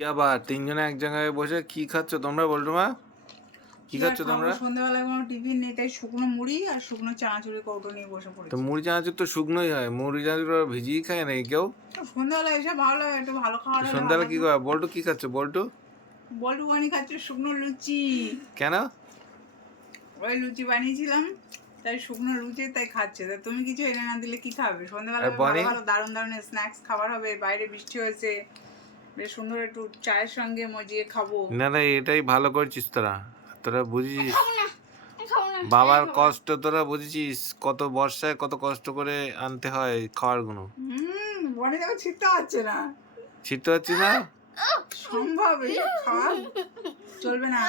কি আবার তিনজনে এক জায়গায় বসে কি খাচ্ছ তোমরা বলতো মা? কি খাচ্ছ তোমরা? সন্ধ্যাবেলায় কোনো টিফিন নেই তাই শুকনো মুড়ি আর শুকনো কৌটো নিয়ে বসে পড়েছি। তো মুড়ি চানাচুর তো শুকনোই হয় মুড়ি চানাচুর ভিজিয়ে খায় কেউ? সন্ধ্যাবেলা এসে ভালো লাগে একটু ভালো খাওয়া সন্ধ্যাবেলা কি করে বল্টু কি খাচ্ছ? বল্টু? বল্টু বানি খাচ্ছে শুকনো লুচি। কেন? ওই লুচি বানিয়েছিলাম তাই শুকনো লুচি তাই খাচ্ছে। তা তুমি কিছু এনে না দিলে কি খাবে? সন্ধ্যাবেলা? ভালো ভালো দারুণ দারুণ স্ন্যাক্স খাবার হবে বাইরে বৃষ্টি হয়েছে। বেশ সুন্দর একটু চায়ের সঙ্গে মজিয়ে খাব। না না এটাই ভালো করছিস তোরা। তোরা বুঝিস? খাব না আমি খাব না বাবার কষ্ট তোরা বুঝেছিস কত বর্ষায় কত কষ্ট করে আনতে হয় খাওয়ারগুলো হুম বনে যাবে ছিটতে পারছে না। ছিটতে পারছিস না? সম্ভব খাওয়া। চলবে না।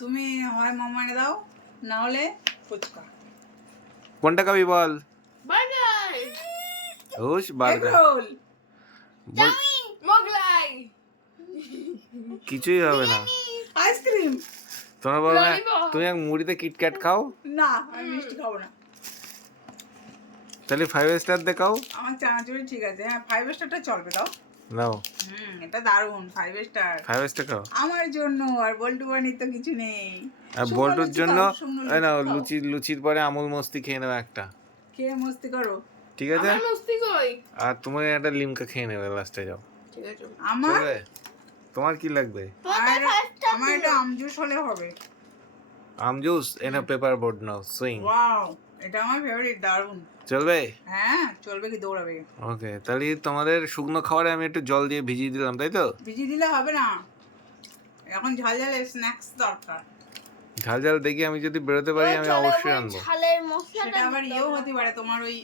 তুমি হয় মোমো এনে দাও না হলে ফুচকা। কোনটা খাবি বল? বার্গার হুস এগ বার্গার বল কিছুই হবে না। আইসক্রিম। তোমরা Lollipop. তুমি এক মুড়িতে কিটক্যাট খাও? না আমি মিষ্টি খাব না। তাহলে ফাইভ স্টার দেখাও আমার চানাচুরি ঠিক আছে হ্যাঁ ফাইভ স্টারটা চলবে দাও। নাও। হুম এটা দারুণ ফাইভ স্টার ফাইভ স্টার খাও। আমার জন্য আর বল্টু বানির তো কিছু নেই। আর বল্টুর জন্য এই নাও লুচি লুচির পরে আমুল মস্তি খেয়ে নেবে একটা। খেয়ে মস্তি করো? ঠিক আছে? আমার মস্তি কই? আর তুমি একটা লিমকা খেয়ে নেবে লাস্টে যাও। ঠিক আছে। আমার? তোমার কি লাগবে? আমার এটা আমজুস হলে হবে। আম জুস এনা পেপার বোর্ড নাও সুইং ওয়াও এটা আমার ফেভারিট দারুণ। চলবে? হ্যাঁ চলবে কি দৌড়াবে। ওকে তাহলে তোমাদের শুকনো খাবারে আমি একটু জল দিয়ে ভিজিয়ে দিলাম তাই তো? ভিজিয়ে দিলে হবে না। এখন ঝাল ঝালের স্ন্যাক্স দরকার। ঝাল ঝাল দেখি আমি যদি বেরোতে পারি আমি অবশ্যই আনব। ঝালের সেটা মশলাটা আবার ইয়েও হতে পারে তোমার ওই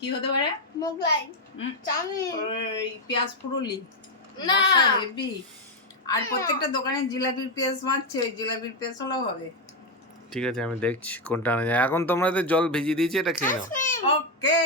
কি হতে পারে? মোগলাই। চাউমিন। ওই পেঁয়াজ ফুরুলি না। হেভি আর প্রত্যেকটা দোকানে জিলাপির পেস মারছে ওই জিলাপির পেস হলেও হবে। ঠিক আছে আমি দেখছি কোনটা আনা যায়। এখন তোমরা তো জল ভিজিয়ে দিয়েছি এটা খেয়ে নাও। ওকে